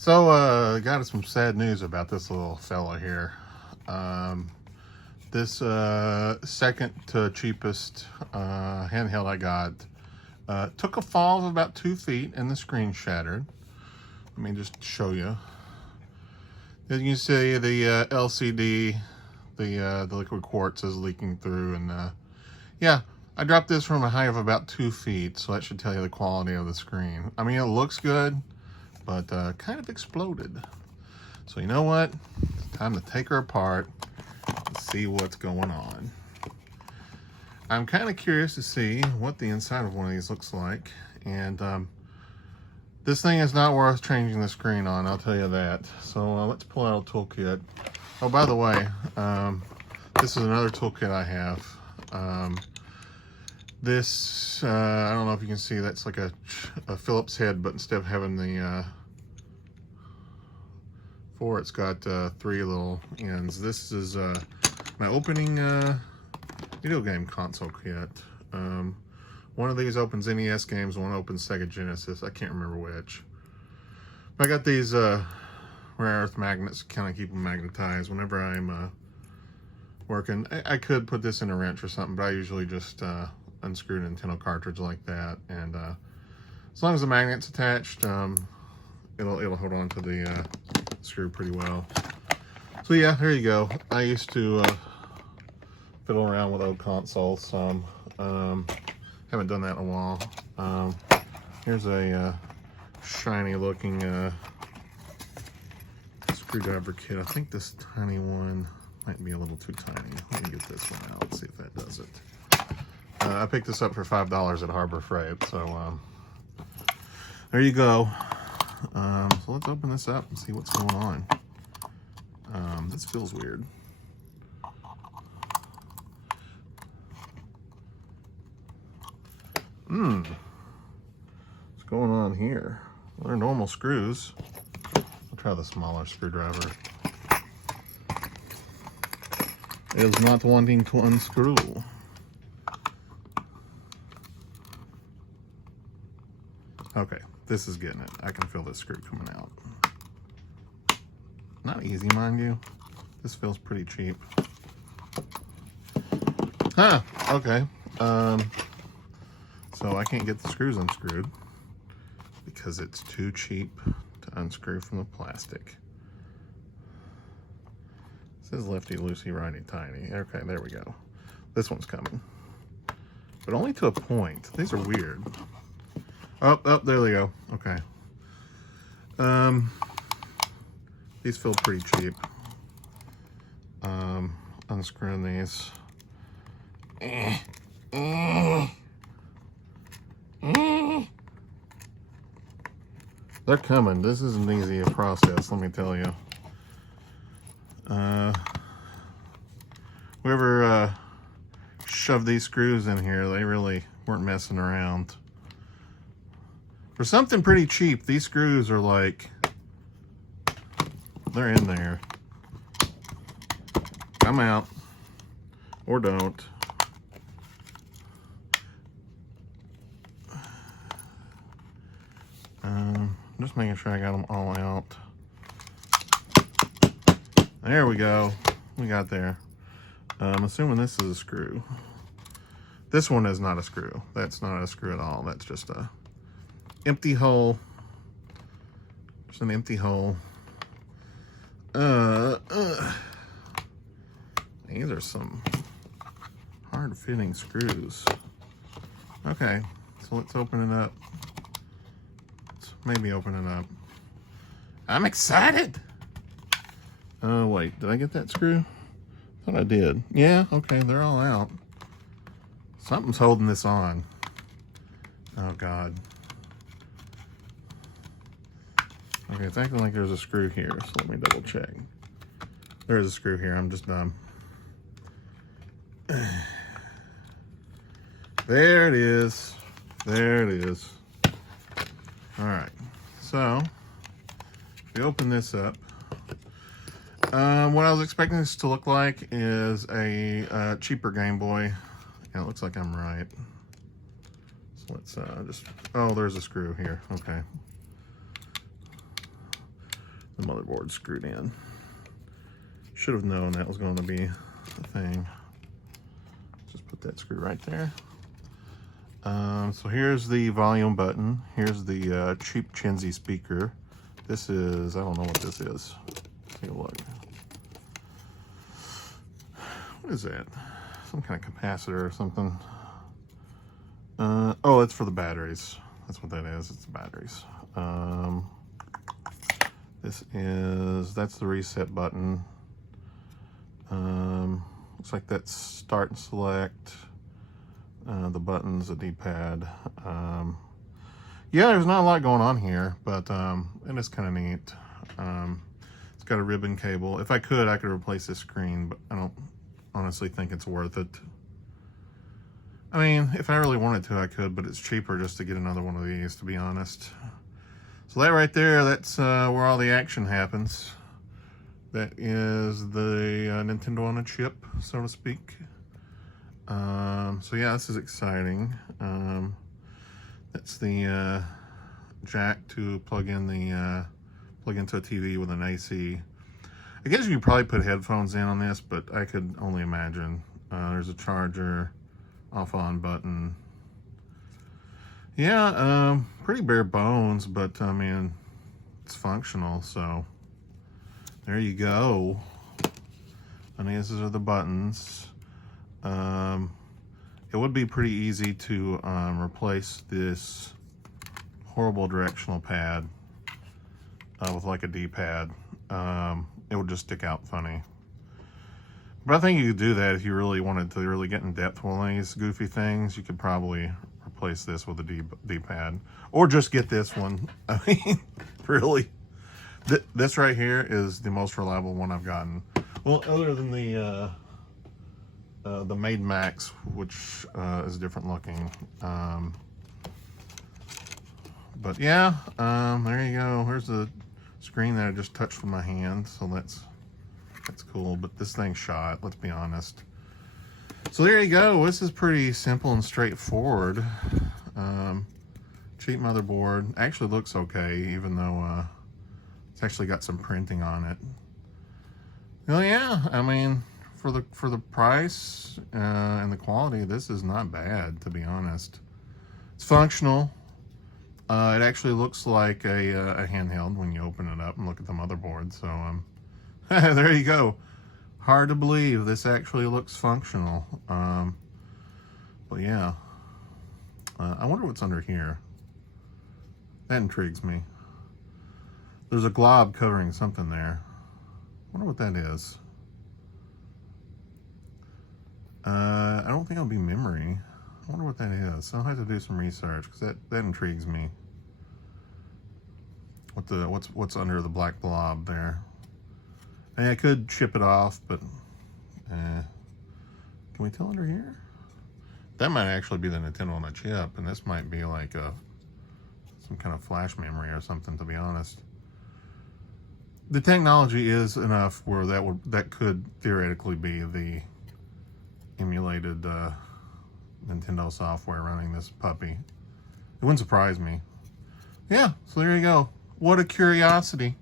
So, got some sad news about this little fella here. This second to cheapest handheld I got took a fall of about 2 feet and the screen shattered. Let me just show you. As you can see, the LCD, the liquid quartz is leaking through, and yeah, I dropped this from a height of about 2 feet, so that should tell you the quality of the screen. I mean, it looks good, but kind of exploded. So you know what? It's time to take her apart and see what's going on. I'm kind of curious to see what the inside of one of these looks like, and this thing is not worth changing the screen on, I'll tell you that. So let's pull out a toolkit. Oh, by the way, this is another toolkit I have. This, I don't know if you can see, that's like a Phillips head, but instead of having the four, it's got 3 little ends. This is my opening video game console kit. One of these opens NES games, one opens Sega Genesis. I can't remember which. But I got these rare earth magnets to kind of keep them magnetized whenever I'm working. I could put this in a wrench or something, but I usually just unscrew a Nintendo cartridge like that. And as long as the magnet's attached, it'll hold on to the screw pretty well. So yeah, there you go. I used to fiddle around with old consoles some. Haven't done that in a while. Here's a shiny looking screwdriver kit. I think this tiny one might be a little too tiny. Let me get this one out, see if that does it. I picked this up for $5 at Harbor Freight, so there you go. So let's open this up and see what's going on. This feels weird. What's going on here? They're normal screws. I'll try the smaller screwdriver. It is not wanting to unscrew. Okay, this is getting it. I can feel this screw coming out. Not easy, mind you. This feels pretty cheap. Huh, okay. So I can't get the screws unscrewed because it's too cheap to unscrew from the plastic. It says lefty loosey, righty tighty. Okay, there we go. This one's coming. But only to a point. These are weird. Oh, there they go. Okay. These feel pretty cheap. Unscrewing these. They're coming. This isn't easy a process, let me tell you. Whoever shoved these screws in here, they really weren't messing around. For something pretty cheap, these screws are like, they're in there. Come out. Or don't. Just making sure I got them all out. There we go. We got there. I'm assuming this is a screw. This one is not a screw. That's not a screw at all. That's just a empty hole. Just an empty hole. These are some hard-fitting screws. Okay, so let's open it up. Let's maybe open it up. I'm excited! Oh, wait, did I get that screw? I thought I did. Yeah, okay, they're all out. Something's holding this on. Oh, God. Okay, it's acting like there's a screw here, so let me double check. There's a screw here, I'm just dumb. There it is. There it is. Alright, so if we open this up, what I was expecting this to look like is a cheaper Game Boy, and it looks like I'm right. So let's just, oh, there's a screw here. Okay. the motherboard screwed in. Should have known that was going to be the thing. Just put that screw right there. So here's the volume button. Here's the cheap Chinzy speaker. This is, I don't know what this is. Take a look. What is that? Some kind of capacitor or something. Oh, it's for the batteries. That's what that is. It's the batteries. That's the reset button. Looks like that's start and select. The buttons, the D-pad. Yeah, there's not a lot going on here, but it is kind of neat. It's got a ribbon cable. If I could replace this screen, but I don't honestly think it's worth it. I mean, if I really wanted to, I could, but it's cheaper just to get another one of these, to be honest. So that right there, that's where all the action happens. That is the Nintendo on a chip, so to speak. So yeah, this is exciting. That's the jack to plug into a TV with an AC. I guess you could probably put headphones in on this, but I could only imagine. There's a charger, off-on button. Yeah, pretty bare bones, but I mean, it's functional, so there you go. And these are the buttons. It would be pretty easy to replace this horrible directional pad with like a D-pad. It would just stick out funny. But I think you could do that if you really wanted to really get in depth with one of these goofy things. You could probably replace this with a D-pad, or just get this one. I mean, really, this right here is the most reliable one I've gotten. Well, other than the Made Max, which is different looking. But yeah, there you go. Here's the screen that I just touched with my hand, so that's cool. But this thing's shot, let's be honest. So there you go. This is pretty simple and straightforward. Cheap motherboard. Actually looks okay, even though it's actually got some printing on it. Well, yeah, I mean, for the price and the quality, this is not bad, to be honest. It's functional. It actually looks like a handheld when you open it up and look at the motherboard. So there you go. Hard to believe this actually looks functional. But yeah, I wonder what's under here. That intrigues me. There's a glob covering something there. I wonder what that is. I don't think it'll be memory. I wonder what that is. I'll have to do some research because that intrigues me. What's under the black blob there? I could chip it off, but can we tell under here? That might actually be the Nintendo on a chip, and this might be like some kind of flash memory or something, to be honest. The technology is enough where that could theoretically be the emulated Nintendo software running this puppy. It wouldn't surprise me. Yeah, so there you go. What a curiosity.